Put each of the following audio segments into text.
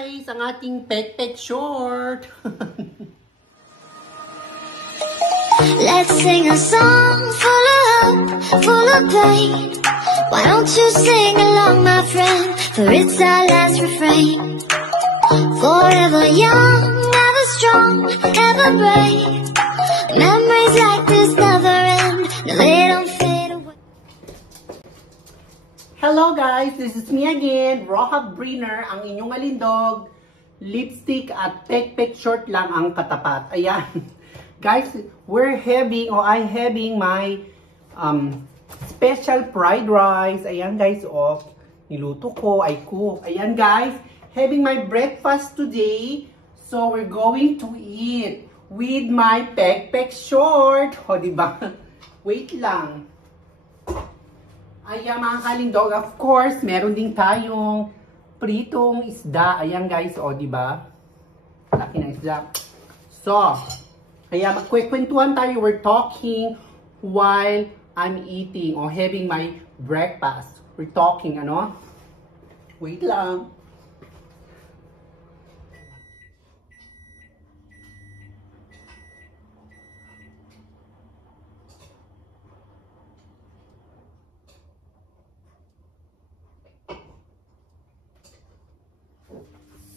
guys, ang ating pek-pek short. Let's sing a song full of hope, full of pain. Why don't you sing along, my friend? For it's our last refrain. Forever young, ever strong, ever brave. Memories like this never end. No, they don't fade away. Hello guys, this is me again, Rohab Briner, ang inyong alindog. Lipstick at pek-pek short lang ang katapat. Ayan. Guys, I'm having my special fried rice. Ayan guys, oh, niluto ko, I cook. Ayan guys, having my breakfast today. So we're going to eat with my pek-pek short. O, diba? Wait lang. Ayan mga kalindog, of course, meron din tayong pritong isda. Ayan guys, o, diba? Laki ng isda. So, kaya magkwekwentuhan tayo, we're talking while I'm eating or having my breakfast. We're talking, ano? Wait lang.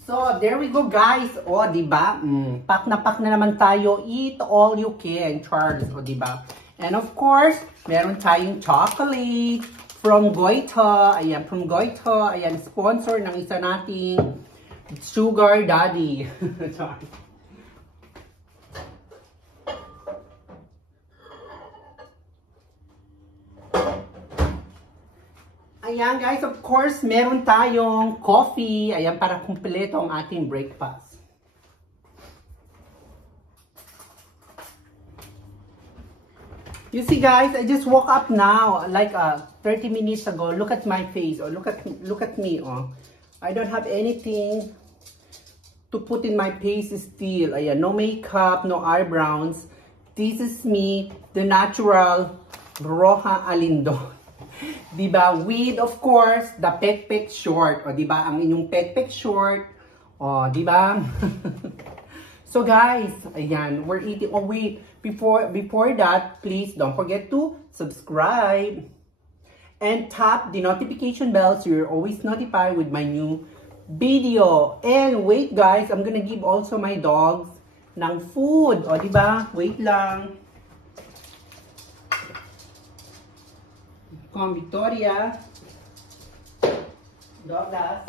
So, there we go guys. O, diba? Pak na naman tayo. Eat all you can, Charles. O, diba? And of course, meron tayong chocolate from Goita. Ayan, from Goita. Ayan, sponsor ng isa nating sugar daddy. Sorry. Ayan guys, of course, meron tayong coffee. Ayan, para kumpleto ang ating breakfast. You see guys, I just woke up now, like 30 minutes ago. Look at my face, or look at me. Oh, I don't have anything to put in my face still. Ayan, no makeup, no eyebrows. This is me, the natural Roha Alindo. Diba? With, of course, the pek-pek short. O, diba? Ang inyong pek-pek short. O, diba? So, guys, ayan, we're eating. Oh, wait. Before that, please don't forget to subscribe and tap the notification bell so you're always notified with my new video. And wait, guys, I'm gonna give also my dogs ng food. O, diba? Wait lang. Con Victoria, Douglas,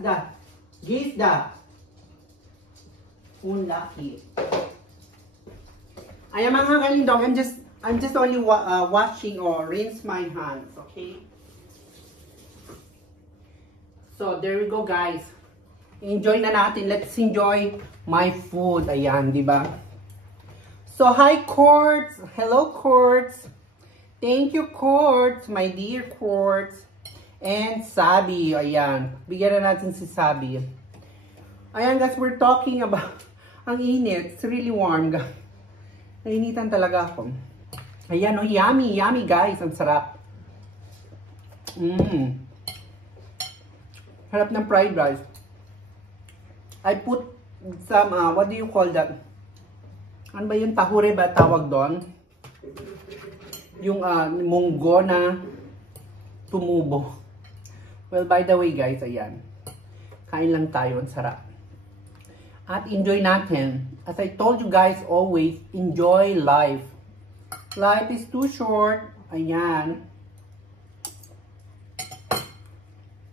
da, Gis da, Unlucky. Ayan mga kalindog, I'm just only washing or rinse my hands, okay? So there we go guys. Enjoy na natin. Let's enjoy my food. Ayan, di ba? So, hi, Quartz. Hello, Quartz. Thank you, Quartz. My dear Quartz. And Sabi. Ayan. Bigyan na natin si Sabi. Ayan, guys. We're talking about... Ang init. It's really warm, guys. Nainitan talaga ako. Ayan, oh. Yummy. Yummy, guys. Ang sarap. Harap ng fried rice. I put some... what do you call that? Ano ba yung tahure ba tawag doon? Yung munggo na tumubo. Well, by the way guys, ayan. Kain lang tayo, ang sarap. At enjoy natin. As I told you guys, always enjoy life. Life is too short. Ayan.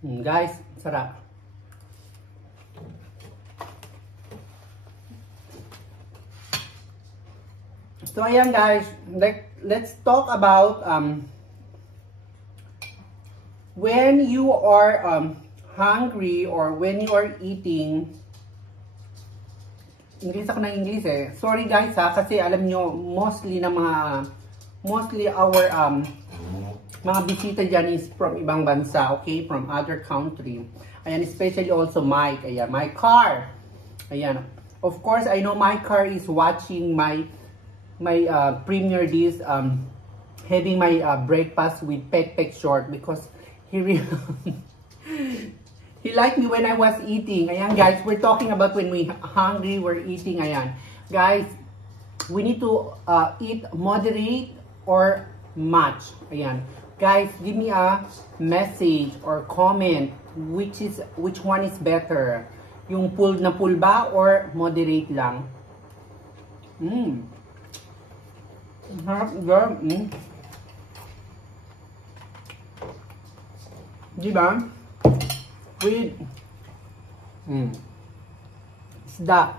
Guys, sarap. So ayan guys, let's talk about when you are hungry or when you are eating. English ako ng English eh. Sorry guys ha, kasi alam nyo, mostly our mga bisita dyan is from ibang bansa, okay? From other country. Ayan, especially also Mike. Ayan, my car. Ayan. Of course, I know my car is watching my premiere this having my breakfast with pek-pek short because he really He liked me when I was eating. Ayan, guys. We're talking about when we hungry, we're eating. Ayan. Guys, we need to eat moderate or much. Ayan. Guys, give me a message or comment which one is better. Yung full na full ba or moderate lang? Harap, girl. Diba? With isda.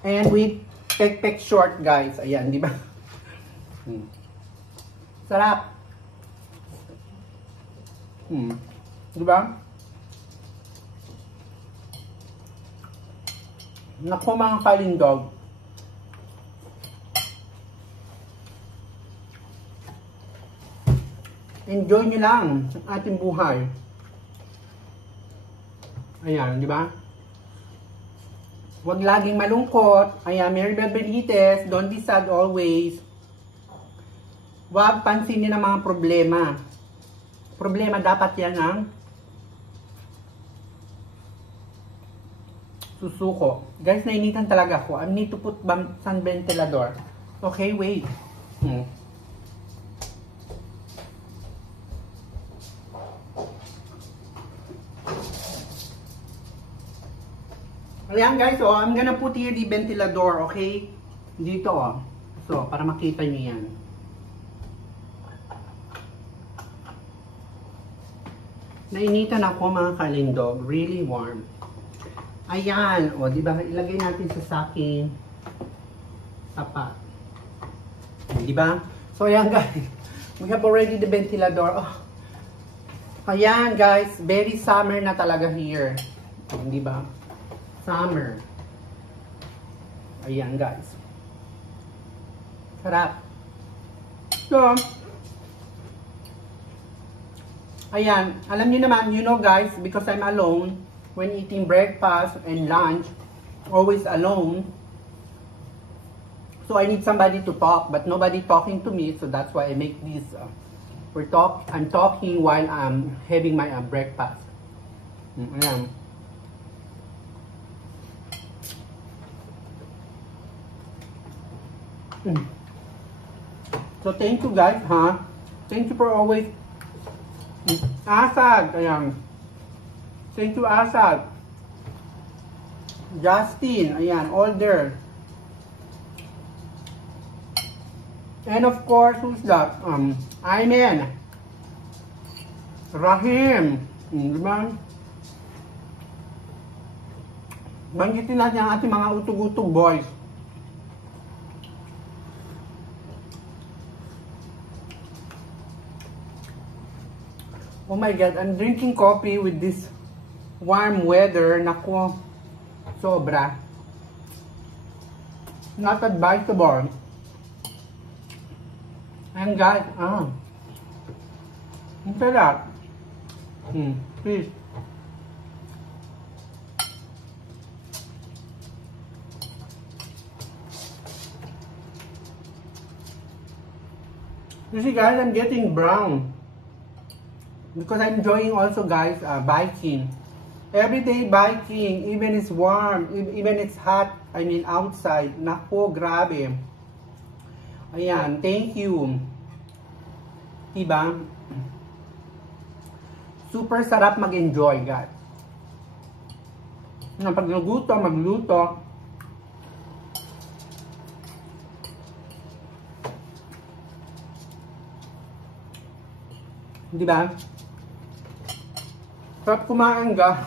And with pek-pek short, guys. Ayan, diba? Sarap. Diba? Naku, mga kalindog. Enjoy nyo lang ang ating buhay. Ayan, di ba? Huwag laging malungkot. Ayan, Maribel Benitez, don't be sad always. Huwag pansinin ang mga problema. Problema dapat yan ang susuko. Guys, nainitan talaga ako. I need to put sun ventilador. Okay, wait. Ayan guys, so I'm gonna put here the ventilador, okay? Dito, oh. So, para makita nyo yan. Nainitan ako mga kalindog. Really warm. Ayan, o, diba? Ilagay natin sa saking sapat. Diba? So, ayan guys. We have already the ventilador. Oh. Ayan guys, very summer na talaga here. Diba? Summer. Ayan guys. Sarap. So, ayan. Alam niyo naman, you know guys, because I'm alone, when eating breakfast and lunch, always alone. So I need somebody to talk, but nobody talking to me, so that's why I make this. I'm talking while I'm having my breakfast. Ayan. So thank you guys, ha? Thank you for always Asad, ayan. Thank you Asad. Justin, ayan, all there. And of course, who's that? Ayman. Rahim. Diba? Banggitin natin ang ating mga utog-utog boys. Oh my God, I'm drinking coffee with this warm weather. Naku, sobra. Not advisable. And guys, ang sarap. Please. You see guys, I'm getting brown. Because I'm enjoying also guys, biking. Everyday biking, even it's warm, even it's hot, I mean outside. Naku, grabe. Ayan, thank you. Diba? Super sarap mag-enjoy guys. Pag magluto. Diba? Sarap kumain ka.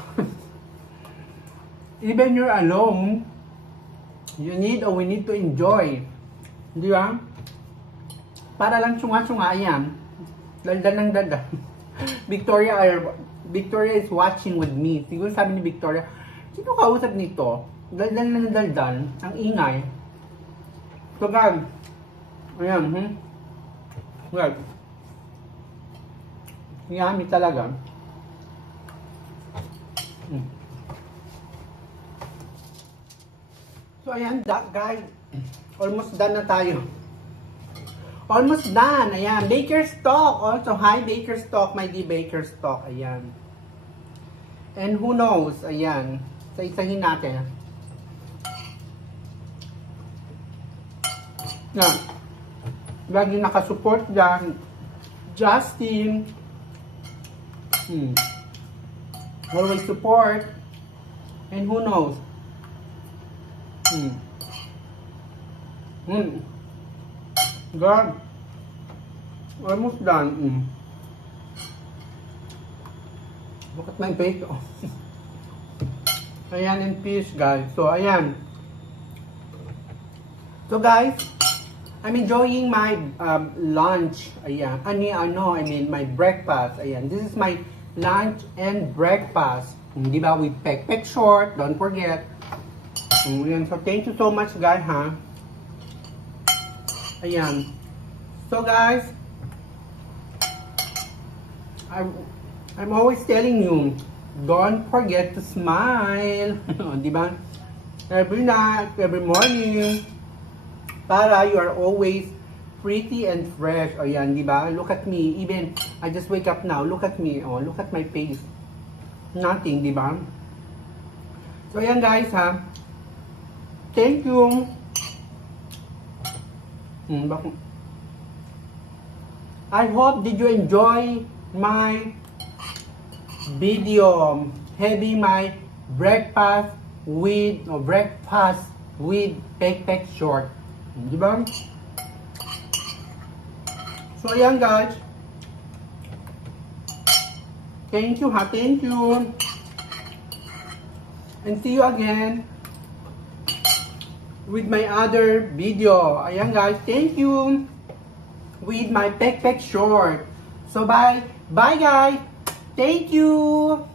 Even you're alone, we need to enjoy. Di ba? Para lang tsunga-tsunga, ayan. Daldal ng daldal. Victoria is watching with me. Siguro sabi ni Victoria, sino kausap nito? Daldal ng daldal. Ang ingay. So guys, ayan, Well, yummy talaga. So ayan guys, almost done na tayo. Almost done. Ayan, Baker's Talk. Also, hi Baker's Talk, my dear Baker's Talk. Ayan. And who knows, ayan, isa-isahin natin. Na, lagi nakasupport dyan, Justin. Always support. And who knows? God. Almost done. Look at my face. Oh. Ayan, in peace, guys. So, ayan. So, guys, I'm enjoying my lunch. Ayan. I mean, my breakfast. Ayan. This is my lunch and breakfast. Di ba? With Pek Short. Don't forget. Ayan. So, thank you so much, guys, ha? Ayan. So, guys, I'm always telling you, don't forget to smile. Di ba? Every night, every morning, para you are always pretty and fresh. Ayan, di ba? Look at me. Even I just wake up now. Look at me. Oh, look at my face. Nothing, di ba? So, ayan, guys, ha. Thank you. I hope did you enjoy my video having my breakfast with Pek Short. Diba? So ayan, guys. Thank you, ha. Thank you. And see you again with my other video. Ayan, guys. Thank you. With my Pek Short. So bye. Bye, guys. Thank you.